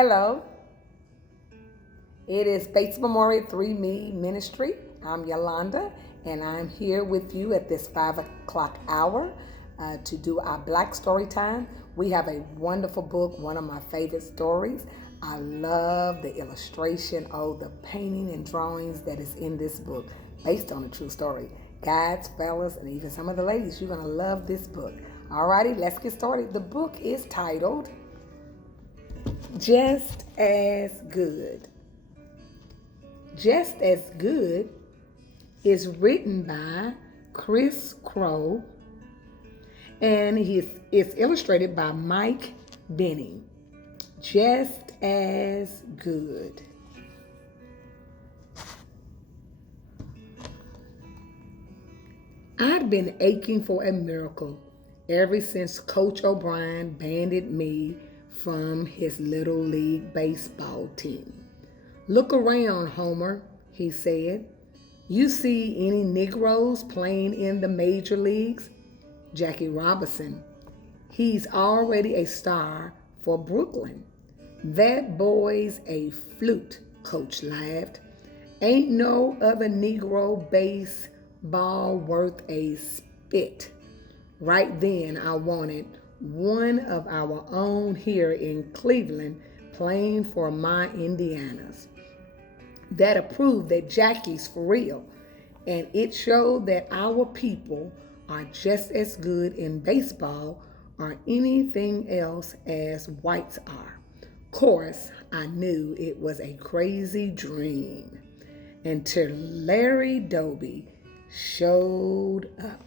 Hello, it is Faith Memorial 3 Me Ministry. I'm Yolanda, and I'm here with you at this 5 o'clock hour to do our Black Story Time. We have a wonderful book, one of my favorite stories. I love the illustration, the painting and drawings that is in this book based on a true story. Guys, fellas, and even some of the ladies, you're going to love this book. Alrighty, let's get started. The book is titled Just as Good. Just as Good is written by Chris Crow and it's illustrated by Mike Benning. Just as Good. I'd been aching for a miracle ever since Coach O'Brien banned me from his Little League baseball team. Look around, Homer, he said. You see any Negroes playing in the major leagues? Jackie Robinson. He's already a star for Brooklyn. That boy's a flute, Coach laughed. Ain't no other Negro baseball worth a spit. Right then, I wanted one of our own here in Cleveland playing for my Indianas. That proved that Jackie's for real, and it showed that our people are just as good in baseball or anything else as whites are. Of course, I knew it was a crazy dream until Larry Doby showed up.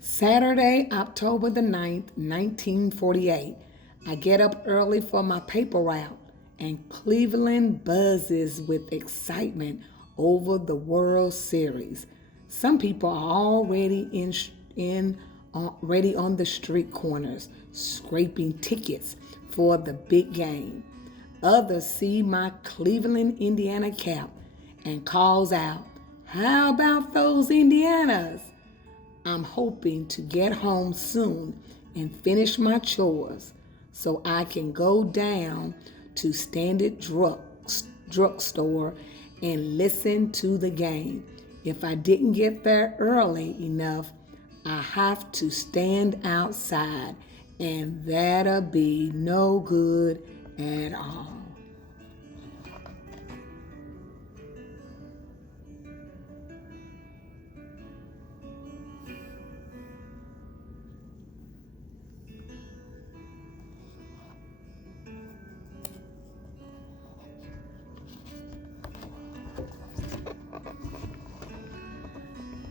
Saturday, October the 9th, 1948. I get up early for my paper route, and Cleveland buzzes with excitement over the World Series. Some people are already ready on the street corners, scraping tickets for the big game. Others see my Cleveland, Indiana cap and calls out, "How about those Indianas?" I'm hoping to get home soon and finish my chores so I can go down to Standard Drugstore and listen to the game. If I didn't get there early enough, I have to stand outside, and that'll be no good at all.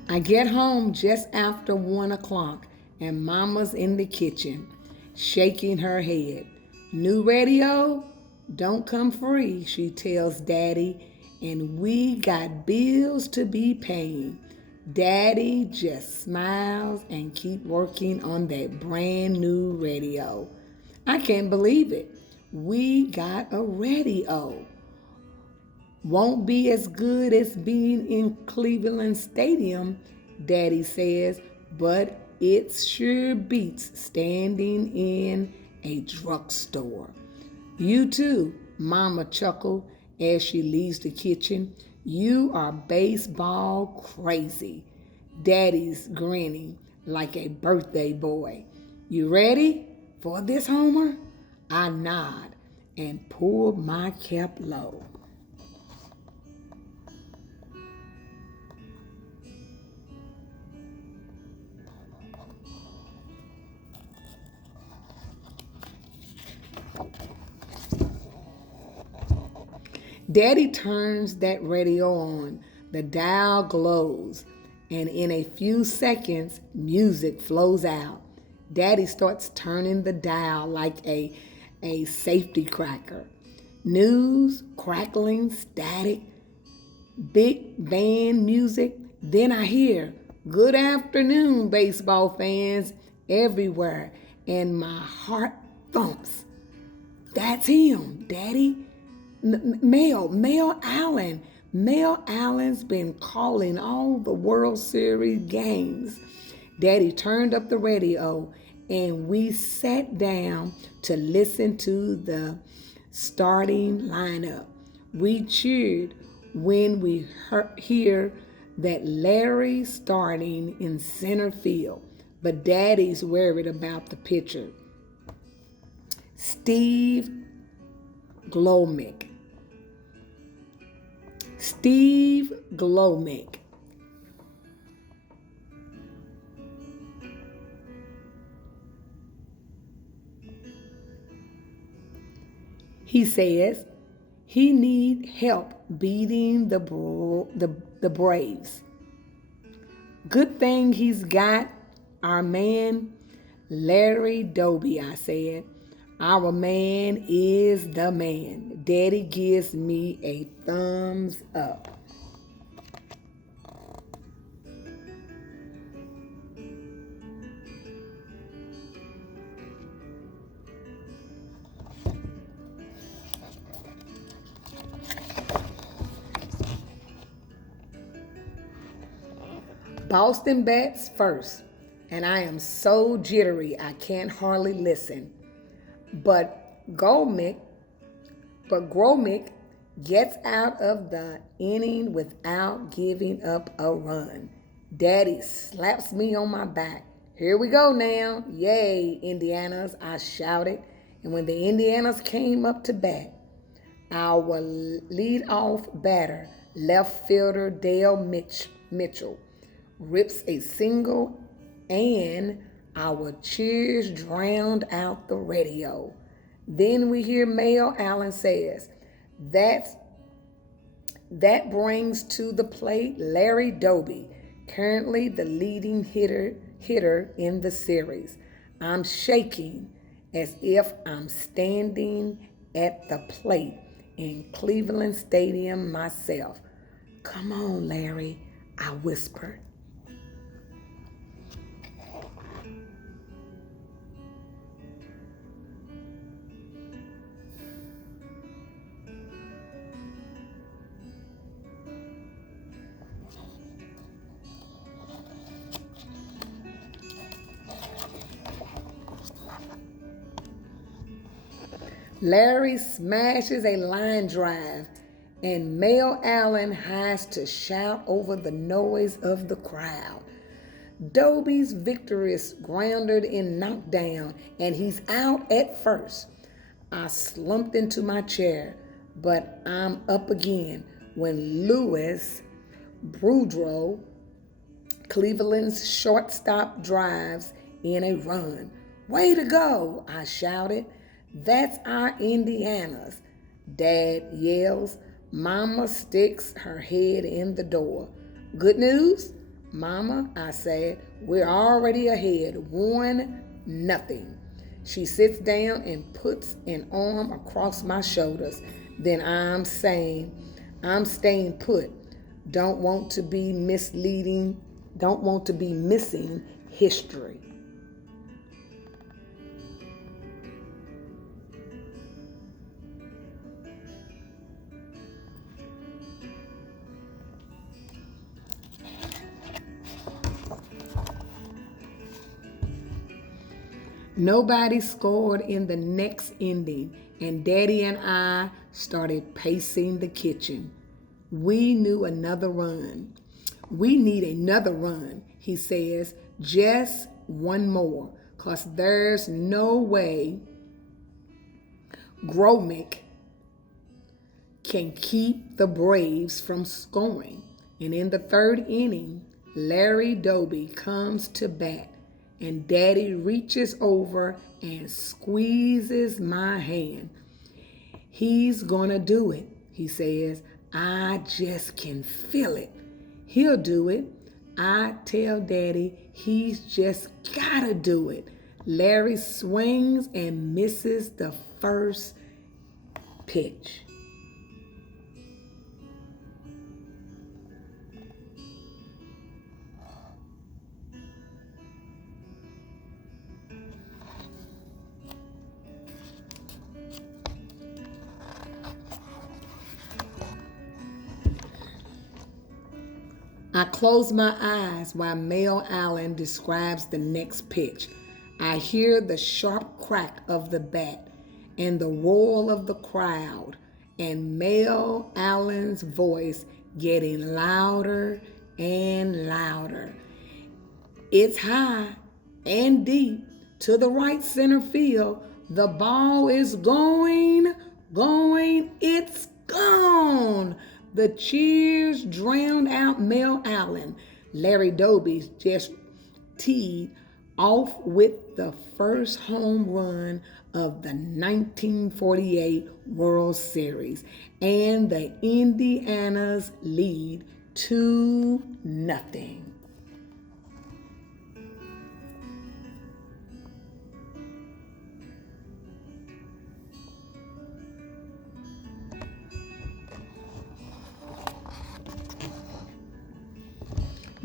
I get home just after 1 o'clock, and Mama's in the kitchen, shaking her head. New radio? Don't come free, she tells Daddy, and we got bills to be paying. Daddy just smiles and keep working on that brand new radio. I can't believe it. We got a radio. Won't be as good as being in Cleveland Stadium, Daddy says, but it sure beats standing in a drugstore. You too, Mama chuckled as she leaves the kitchen. You are baseball crazy. Daddy's grinning like a birthday boy. You ready for this, Homer? I nod and pull my cap low. Daddy turns that radio on. The dial glows, and in a few seconds, music flows out. Daddy starts turning the dial like a safety cracker. News, crackling, static. big band music. Then I hear, "Good afternoon, baseball fans," everywhere, and my heart thumps. That's him, Daddy. Mel Allen. Mel Allen's been calling all the World Series games. Daddy turned up the radio and we sat down to listen to the starting lineup. We cheered when we hear that Larry's starting in center field, but Daddy's worried about the pitcher, Steve Glomick. Steve Glomick. He says he need help beating the Braves. Good thing he's got our man Larry Doby, I said. Our man is the man. Daddy gives me a thumbs up. Boston bats first, and I am so jittery I can't hardly listen. But Gromick gets out of the inning without giving up a run. Daddy slaps me on my back. "Here we go now. Yay, Indianas," I shouted. And when the Indianas came up to bat, our leadoff batter, left fielder Dale Mitchell, rips a single, and our cheers drowned out the radio. Then we hear Mel Allen says, that brings to the plate Larry Doby, currently the leading hitter in the series. I'm shaking as if I'm standing at the plate in Cleveland Stadium myself. "Come on, Larry," I whispered. Larry smashes a line drive, and Mel Allen has to shout over the noise of the crowd. Doby's victorious grounded in knockdown, and he's out at first. I slumped into my chair, but I'm up again when Louis Boudreaux, Cleveland's shortstop, drives in a run. "Way to go," I shouted. "That's our Indianas," Dad yells. Mama sticks her head in the door. "Good news, Mama," I said. "We're already ahead, 1-0. She sits down and puts an arm across my shoulders. Then I'm staying put. Don't want to be missing history. Nobody scored in the next inning, and Daddy and I started pacing the kitchen. We need another run, he says. "Just one more, 'cause there's no way Gromick can keep the Braves from scoring." And in the third inning, Larry Doby comes to bat, and Daddy reaches over and squeezes my hand. "He's gonna do it," he says. "I just can feel it. He'll do it." I tell Daddy he's just gotta do it. Larry swings and misses the first pitch. I close my eyes while Mel Allen describes the next pitch. I hear the sharp crack of the bat and the roar of the crowd, and Mel Allen's voice getting louder and louder. It's high and deep to the right center field. The ball is going, it's gone. The cheers drowned out Mel Allen. Larry Doby just teed off with the first home run of the 1948 World Series, and the Indiana's lead 2-0.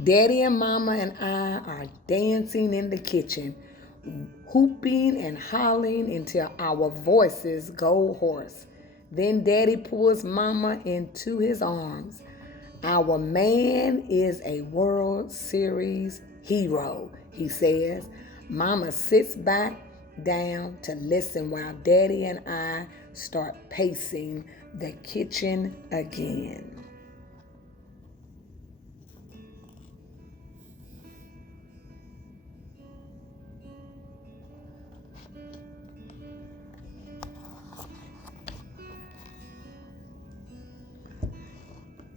Daddy and Mama and I are dancing in the kitchen, whooping and hollering until our voices go hoarse. Then Daddy pulls Mama into his arms. Our man is a World Series hero, he says. Mama sits back down to listen while Daddy and I start pacing the kitchen again.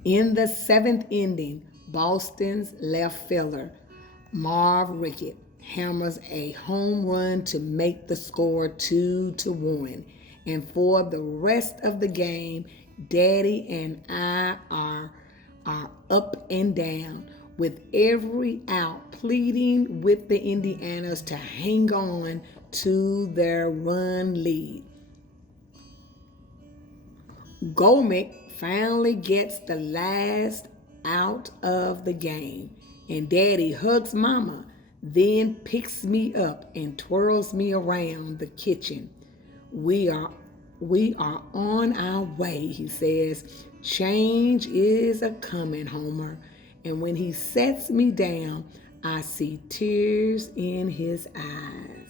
In the seventh inning, Boston's left fielder, Marv Rickett, hammers a home run to make the score 2-1. And for the rest of the game, Daddy and I are up and down, with every out pleading with the Indianas to hang on to their run lead. Gomick finally gets the last out of the game, and Daddy hugs Mama, then picks me up and twirls me around the kitchen. We are on our way, he says. Change is a coming, Homer. And when he sets me down, I see tears in his eyes.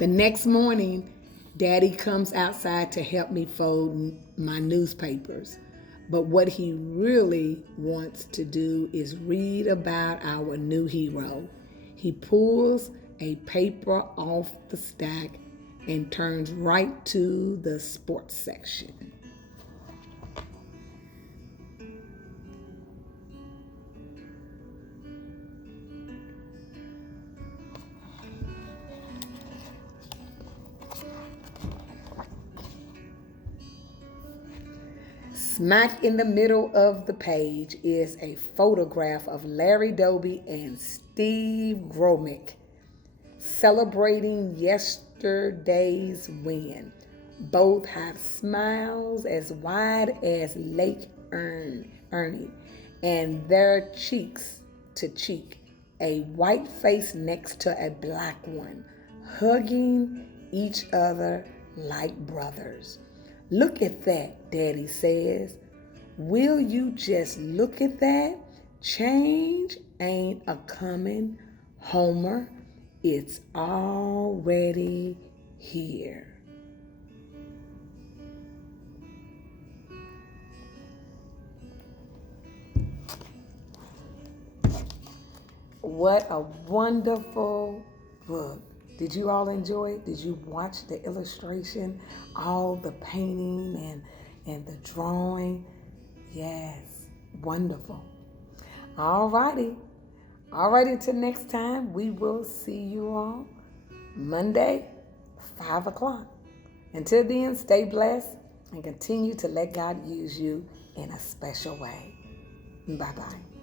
The next morning, Daddy comes outside to help me fold my newspapers. But what he really wants to do is read about our new hero. He pulls a paper off the stack and turns right to the sports section. Smack in the middle of the page is a photograph of Larry Doby and Steve Gromick celebrating yesterday's win. Both have smiles as wide as Lake Ernie, and their cheeks to cheek, a white face next to a black one, hugging each other like brothers. Look at that, Daddy says. Will you just look at that? Change ain't a coming, Homer. It's already here. What a wonderful book. Did you all enjoy it? Did you watch the illustration, all the painting and the drawing? Yes, wonderful. All righty. All right, until next time, we will see you all Monday, 5 o'clock. Until then, stay blessed and continue to let God use you in a special way. Bye-bye.